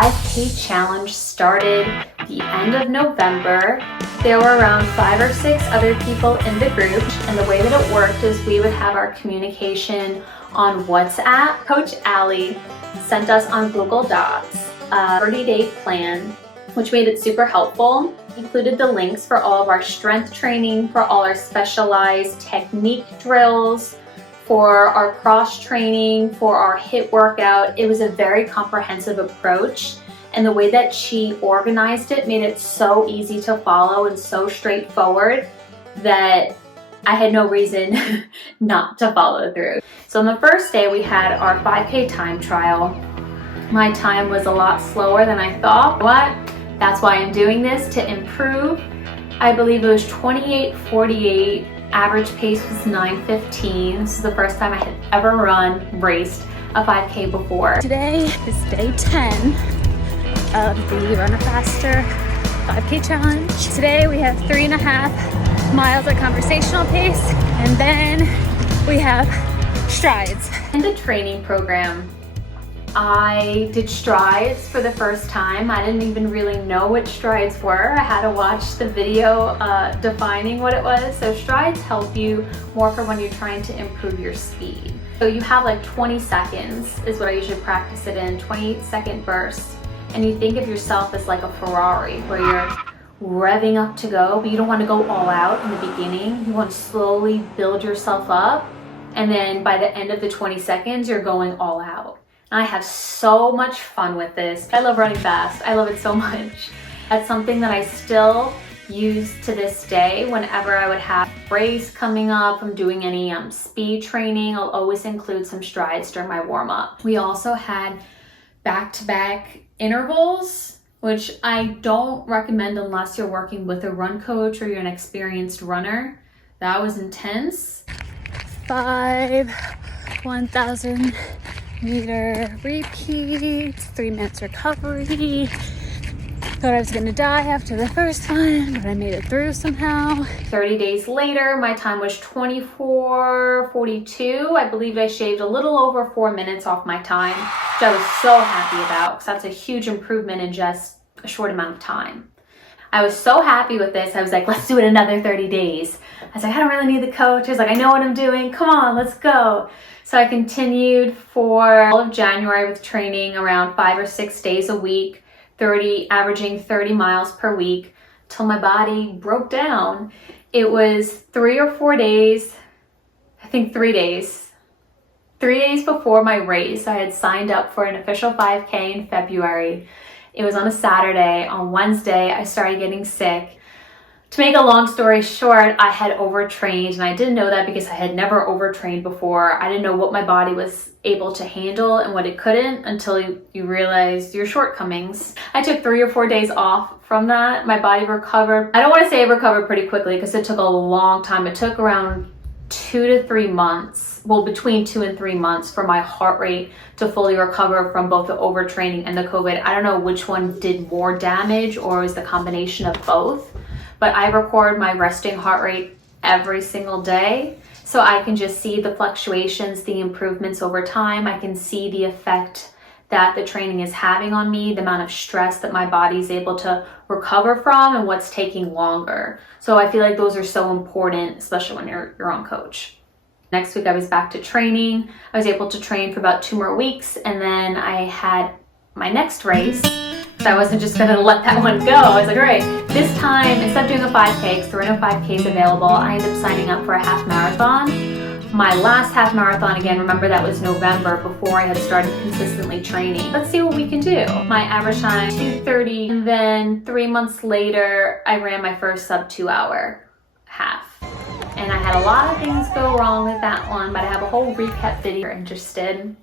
5K challenge started the end of November. There were around 5 or 6 other people in the group, and the way that it worked is we would have our communication on WhatsApp. Coach Alli sent us on Google Docs a 30-day plan, which made it super helpful. Included the links for all of our strength training, for all our specialized technique drills, for our cross training, for our HIIT workout. It was a very comprehensive approach, and the way that she organized it made it so easy to follow and so straightforward that I had no reason not to follow through. So on the first day we had our 5K time trial. My time was a lot slower than I thought. That's why I'm doing this, to improve. I believe it was 28:48. Average pace was 9:15. This is the first time I had ever raced a 5K before. Today is day 10 of the Runner Faster 5K challenge. Today we have 3.5 miles at conversational pace, and then we have strides. In the training program, I did strides for the first time. I didn't even really know what strides were. I had to watch the video defining what it was. So strides help you more for when you're trying to improve your speed. So you have like 20 seconds is what I usually practice it in, 20-second bursts. And you think of yourself as like a Ferrari where you're revving up to go, but you don't want to go all out in the beginning. You want to slowly build yourself up. And then by the end of the 20 seconds, you're going all out. I have so much fun with this. I love running fast. I love it so much. That's something that I still use to this day. Whenever I would have a race coming up, I'm doing any speed training, I'll always include some strides during my warm-up. We also had back-to-back intervals, which I don't recommend unless you're working with a run coach or you're an experienced runner. That was intense. 5 1,000 meter repeats, 3 minutes recovery. Thought I was gonna die after the first one, but I made it through somehow. 30 days later, my time was 24:42. I believe I shaved a little over 4 minutes off my time, which I was so happy about because that's a huge improvement in just a short amount of time. I was so happy with this. I was like, let's do it another 30 days. I was like, I don't really need the coach. I was like, I know what I'm doing. Come on, let's go. So I continued for all of January with training around 5 or 6 days a week, averaging 30 miles per week, till my body broke down. It was 3 or 4 days, I think 3 days. 3 days before my race, I had signed up for an official 5K in February. It was on a Saturday. On Wednesday, I started getting sick. To make a long story short, I had overtrained, and I didn't know that because I had never overtrained before. I didn't know what my body was able to handle and what it couldn't until you realize your shortcomings. I took 3 or 4 days off from that. My body recovered. I don't want to say it recovered pretty quickly because it took a long time. It took around 2 to 3 months, well, between 2 and 3 months for my heart rate to fully recover from both the overtraining and the COVID. I don't know which one did more damage or it was the combination of both. But I record my resting heart rate every single day, so I can just see the fluctuations, the improvements over time. I can see the effect that the training is having on me, the amount of stress that my body is able to recover from, and what's taking longer. So I feel like those are so important, especially when you're on coach. Next week I was back to training. I was able to train for about 2 more weeks, and then I had my next race. So I wasn't just gonna let that one go. I was like, all right, this time, instead of doing a 5K, because there were no 5Ks available, I ended up signing up for a half marathon. My last half marathon, again, remember that was November before I had started consistently training. Let's see what we can do. My average time, 2:30, and then 3 months later, I ran my first sub 2-hour half. And I had a lot of things go wrong with that one, but I have a whole recap video if you're interested.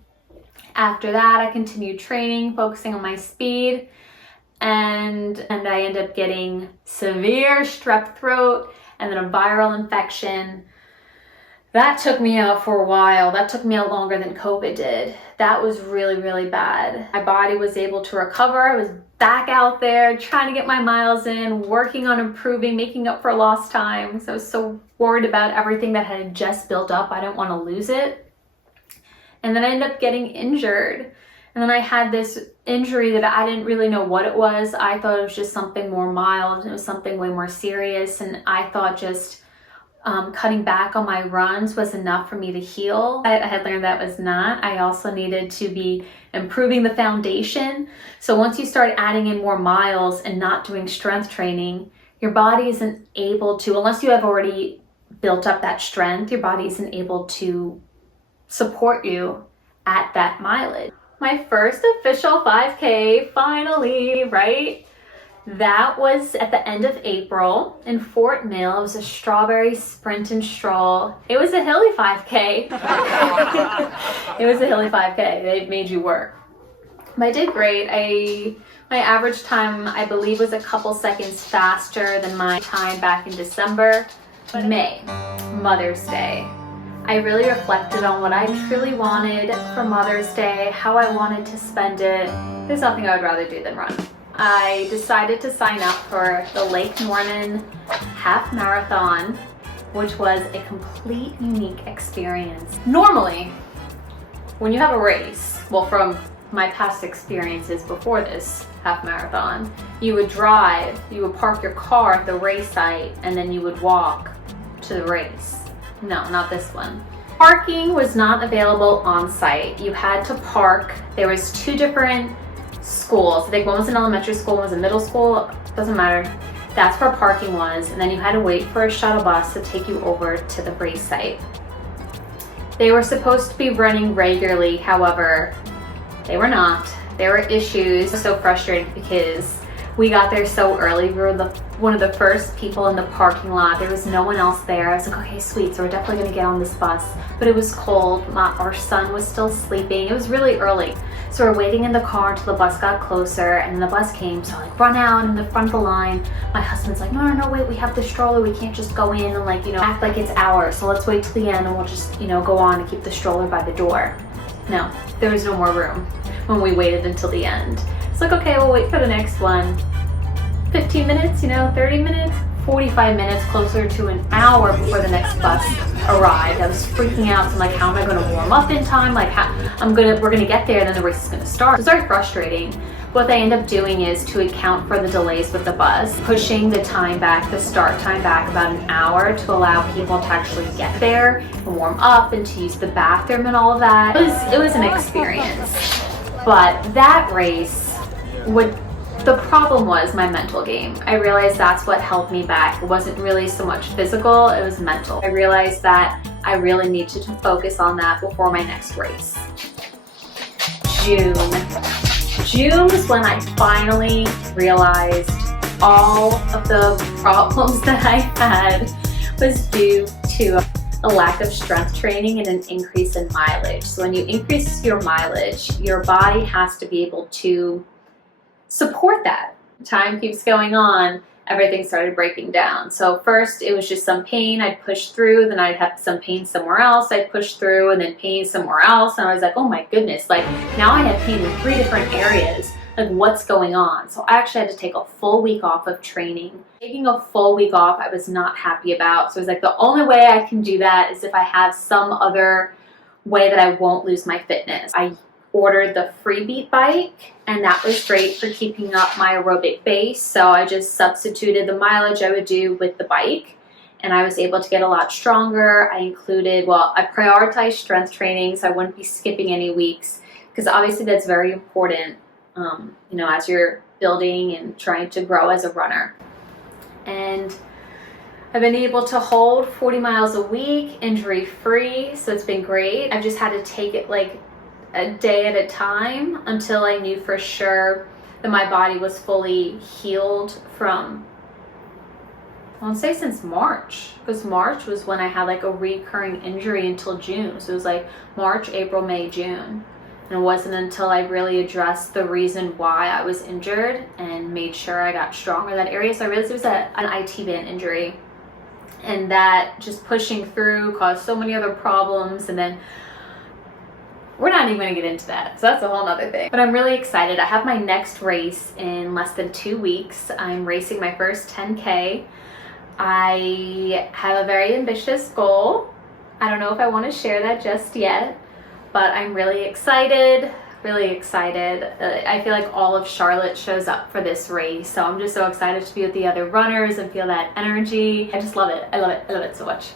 After that, I continued training, focusing on my speed. And I ended up getting severe strep throat and then a viral infection. That took me out for a while. That took me out longer than COVID did. That was really, really bad. My body was able to recover. I was back out there trying to get my miles in, working on improving, making up for lost time. So I was so worried about everything that had just built up. I didn't want to lose it. And then I ended up getting injured. And then I had this injury that I didn't really know what it was. I thought it was just something more mild. It was something way more serious. And I thought just cutting back on my runs was enough for me to heal. I had learned that was not. I also needed to be improving the foundation. So once you start adding in more miles and not doing strength training, your body isn't able to, unless you have already built up that strength, your body isn't able to support you at that mileage. My first official 5K, finally, right? That was at the end of April in Fort Mill. It was a strawberry sprint and stroll. It was a hilly 5K. It was a hilly 5K. They made you work. But I did great. My average time, I believe, was a couple seconds faster than my time back in December. May, Mother's Day. I really reflected on what I truly wanted for Mother's Day, how I wanted to spend it. There's nothing I would rather do than run. I decided to sign up for the Lake Norman half marathon, which was a complete unique experience. Normally, when you have a race, well, from my past experiences before this half marathon, you would drive, you would park your car at the race site, and then you would walk to the race. No, not this one. Parking was not available on site. You had to park. There was 2 different schools. I think one was an elementary school, one was a middle school, doesn't matter. That's where parking was, and then you had to wait for a shuttle bus to take you over to the race site. They were supposed to be running regularly, however, they were not. There were issues. I was so frustrated because we got there so early. We were one of the first people in the parking lot. There was no one else there. I was like, okay, sweet, so we're definitely gonna get on this bus. But it was cold. Our son was still sleeping. It was really early. So we're waiting in the car until the bus got closer, and then the bus came. So I run out in the front of the line. My husband's like, no, wait, we have the stroller. We can't just go in and act like it's ours. So let's wait till the end and we'll just, go on and keep the stroller by the door. No, there was no more room when we waited until the end. It's like, okay, we'll wait for the next one. 15 minutes, 30 minutes, 45 minutes, closer to an hour before the next bus arrived. I was freaking out. So I'm like, how am I going to warm up in time? Like, we're going to get there and then the race is going to start. It's very frustrating. What they end up doing is to account for the delays with the bus, pushing the time back, the start time back about an hour to allow people to actually get there and warm up and to use the bathroom and all of that. It was an experience. But that race the problem was my mental game. I realized that's what held me back. It wasn't really so much physical, it was mental. I realized that I really needed to focus on that before my next race. June was when I finally realized all of the problems that I had was due to a lack of strength training and an increase in mileage. So when you increase your mileage, your body has to be able to support that. Time keeps going on, everything started breaking down. So first it was just some pain, I'd push through, then I'd have some pain somewhere else, I'd push through, and then pain somewhere else, and I was like, oh my goodness, now I have pain in 3 different areas, what's going on? So I actually had to take a full week off of training. Taking a full week off I was not happy about, so I was like, the only way I can do that is if I have some other way that I won't lose my fitness. I ordered the Freebeat bike, and that was great for keeping up my aerobic base. So I just substituted the mileage I would do with the bike, and I was able to get a lot stronger. I prioritized strength training, so I wouldn't be skipping any weeks, because obviously that's very important, as you're building and trying to grow as a runner. And I've been able to hold 40 miles a week, injury-free, so it's been great. I've just had to take it a day at a time until I knew for sure that my body was fully healed from, I won't say since March, because March was when I had a recurring injury until June. So it was March, April, May, June. And it wasn't until I really addressed the reason why I was injured and made sure I got stronger in that area. So I realized it was an IT band injury, and that just pushing through caused so many other problems. And then we're not even going to get into that, so that's a whole nother thing. But I'm really excited. I have my next race in less than 2 weeks. I'm racing my first 10K. I have a very ambitious goal. I don't know if I want to share that just yet, but I'm really excited. Really excited. I feel like all of Charlotte shows up for this race, so I'm just so excited to be with the other runners and feel that energy. I just love it. I love it. I love it so much.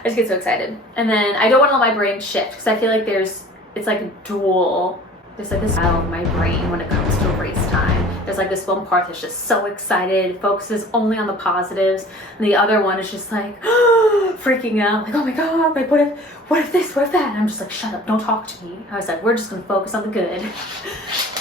I just get so excited. And then I don't want to let my brain shift because I feel like it's like a dual. There's like this battle in my brain when it comes to race time. There's like this one part that's just so excited, focuses only on the positives, and the other one is just like freaking out, like, oh my god, like what if this, what if that? And I'm just like, shut up, don't talk to me. I was like, we're just gonna focus on the good.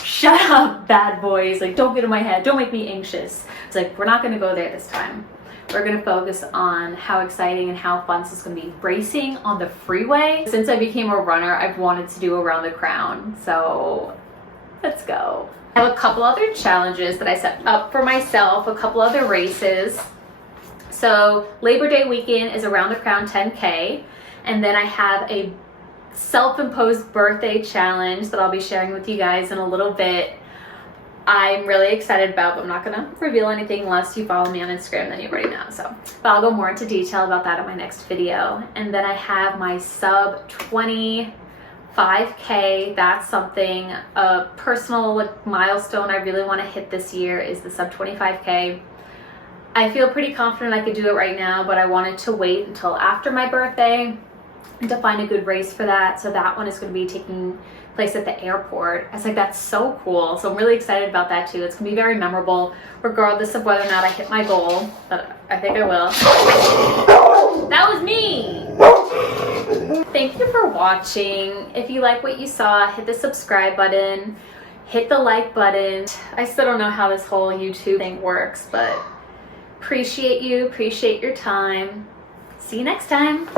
Shut up, bad boys, like don't get in my head, don't make me anxious. It's like, we're not gonna go there this time. We're gonna focus on how exciting and how fun this is gonna be. Racing on the freeway. Since I became a runner, I've wanted to do Around the Crown, so let's go. I have a couple other challenges that I set up for myself, a couple other races. So Labor Day weekend is Around the Crown 10K, and then I have a self-imposed birthday challenge that I'll be sharing with you guys in a little bit. I'm really excited about, but I'm not gonna reveal anything unless you follow me on Instagram, then you already know. But I'll go more into detail about that in my next video. And then I have my sub 20 5K. That's something, a personal milestone I really want to hit this year is the sub 25K. I feel pretty confident I could do it right now, but I wanted to wait until after my birthday to find a good race for that. So that one is going to be taking place at the airport. I was like, that's so cool. So I'm really excited about that too. It's going to be very memorable, regardless of whether or not I hit my goal, but I think I will. That was me! Thank you for watching. If you like what you saw, hit the subscribe button, hit the like button. I still don't know how this whole YouTube thing works, but appreciate you, appreciate your time. See you next time.